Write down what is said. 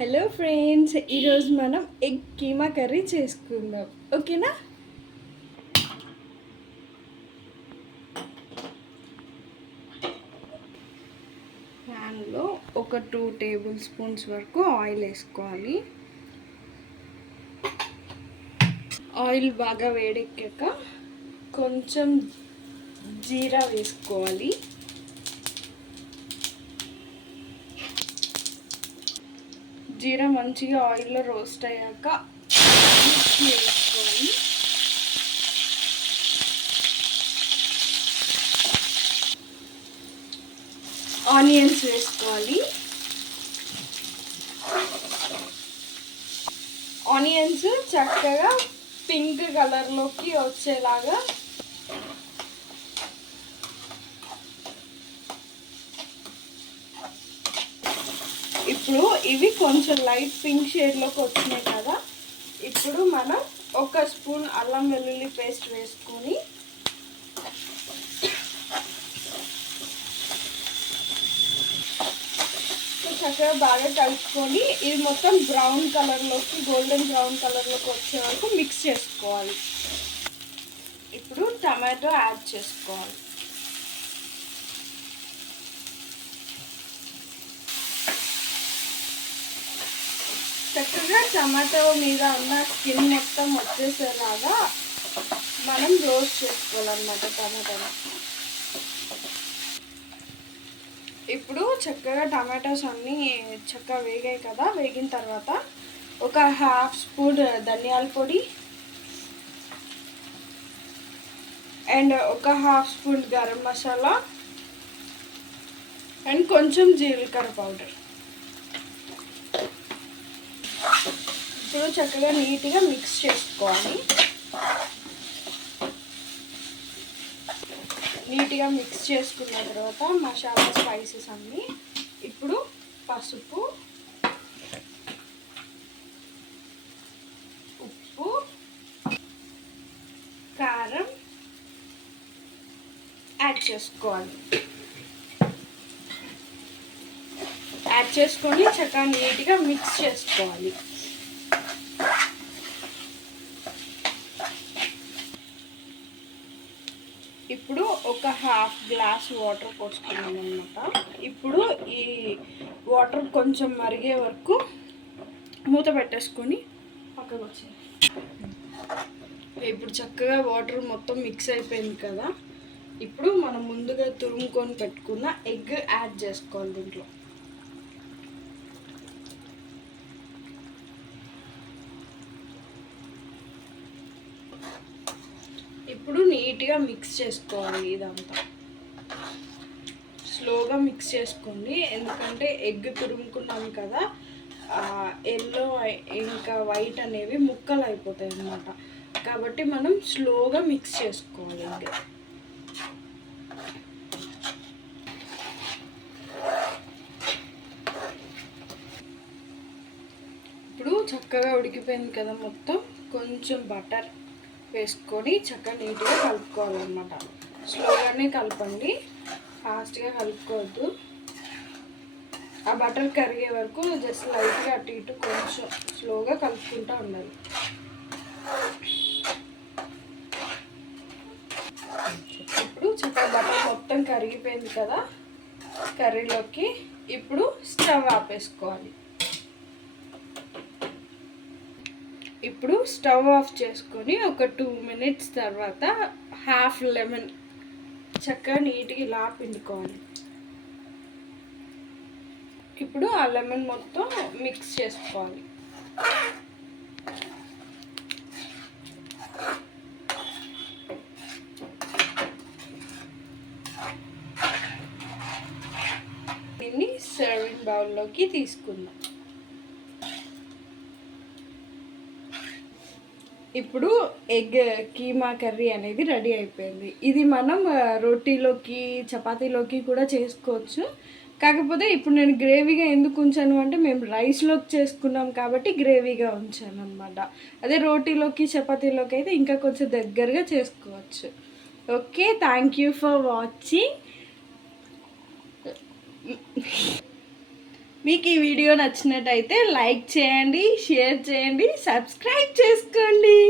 Hello friends, ఈరోజు మనం egg keema curry చేసుకుందాం. ఓకేనా? ప్యాన్లో ఒక 2 టేబుల్ స్పూన్స్ వరకు ఆయిల్ వేసుకోవాలి. ఆయిల్ బాగా వేడెక్కాక కొంచెం జీరా వేసుకోవాలి. జీరా మంచిగా ఆయిల్లో రోస్ట్ అయ్యాక మిర్చి వేసుకోవాలి. ఆనియన్స్ వేసుకోవాలి. ఆనియన్స్ చక్కగా పింక్ కలర్లోకి వచ్చేలాగా ఇప్పుడు ఇవి కొంచెం లైట్ పింక్ షేడ్లోకి వచ్చినాయి కదా. ఇప్పుడు మనం 1 స్పూన్ అల్లం వెల్లుల్లి పేస్ట్ వేసుకొని చక్కగా బాగా కలుపుకొని ఇది మొత్తం బ్రౌన్ కలర్లోకి, గోల్డెన్ బ్రౌన్ కలర్లోకి వచ్చే వరకు మిక్స్ చేసుకోవాలి. ఇప్పుడు టమాటో యాడ్ చేసుకోవాలి. చక్కగా టమాటో మీద ఉన్న స్కిన్ మొత్తం వచ్చేసేలాగా మనం రోస్ట్ చేసుకోవాలన్నమాట టమాటాని. ఇప్పుడు చక్కగా టమాటోస్ అన్నీ చక్కగా వేగాయి కదా. వేగిన తర్వాత ఒక 1/2 స్పూన్ ధనియాల పొడి అండ్ ఒక 1/2 స్పూన్ గరం మసాలా అండ్ కొంచెం జీలకర్ర పౌడర్. ఇప్పుడు చక్కగా నీట్గా మిక్స్ చేసుకోవాలి. నీట్గా మిక్స్ చేసుకున్న తర్వాత మసాలా స్పైసెస్ అన్నీ, ఇప్పుడు పసుపు, ఉప్పు, కారం యాడ్ చేసుకోవాలి. యాడ్ చేసుకొని చక్కగా నీట్గా మిక్స్ చేసుకోవాలి. ఇప్పుడు ఒక 1/2 గ్లాస్ వాటర్ పోసుకున్నాం అనమాట. ఇప్పుడు ఈ వాటర్ కొంచెం మరిగే వరకు మూత పెట్టేసుకొని పక్కకు వచ్చేది. ఇప్పుడు చక్కగా వాటర్ మొత్తం మిక్స్ అయిపోయింది కదా. ఇప్పుడు మనం ముందుగా తురుముకొని పెట్టుకున్న ఎగ్ యాడ్ చేసుకోవాలి దీంట్లో. ఇప్పుడు నీట్గా మిక్స్ చేసుకోవాలి. ఇదంతా స్లోగా మిక్స్ చేసుకోండి, ఎందుకంటే ఎగ్ తురుముకున్నాం కదా, ఎల్లో ఇంకా వైట్ అనేవి ముక్కలు అయిపోతాయి అన్నమాట. కాబట్టి మనం స్లోగా మిక్స్ చేసుకోవాలి. ఎగ్ ఇప్పుడు చక్కగా ఉడికిపోయింది కదా మొత్తం. కొంచెం బటర్ వేసుకొని చక్కగా నీట్గా కలుపుకోవాలన్నమాట. స్లోగానే కలపండి, ఫాస్ట్గా కలుపుకోవద్దు. ఆ బటర్ కరిగే వరకు జస్ట్ లైట్గా అటు ఇటు కొంచెం స్లోగా కలుపుకుంటూ ఉండాలి. ఇప్పుడు చక్కగా బటర్ మొత్తం కరిగిపోయింది కదా కర్రీలోకి. ఇప్పుడు స్టవ్ ఆపేసుకోవాలి. ఇప్పుడు స్టవ్ ఆఫ్ చేసుకొని ఒక 2 మినిట్స్ తర్వాత 1/2 లెమన్ చక్కగా నీట్గా ఇలా పిండుకోవాలి. ఇప్పుడు ఆ లెమన్ మొత్తం మిక్స్ చేసుకోవాలి. దీన్ని సర్వింగ్ బౌల్లోకి తీసుకుందాం. ఇప్పుడు ఎగ్ కీమా కర్రీ అనేది రెడీ అయిపోయింది. ఇది మనం రోటీలోకి, చపాతీలోకి కూడా చేసుకోవచ్చు. కాకపోతే ఇప్పుడు నేను గ్రేవీగా ఎందుకు ఉంచాను అంటే, మేము రైస్లోకి చేసుకున్నాం కాబట్టి గ్రేవీగా ఉంచాను అనమాట. అదే రోటీలోకి, చపాతీలోకి అయితే ఇంకా కొంచెం దగ్గరగా చేసుకోవచ్చు. Okay, thank you for watching. మీకు ఈ వీడియో నచ్చినట్టయితే లైక్ చేయండి, షేర్ చేయండి, సబ్స్క్రైబ్ చేసుకోండి.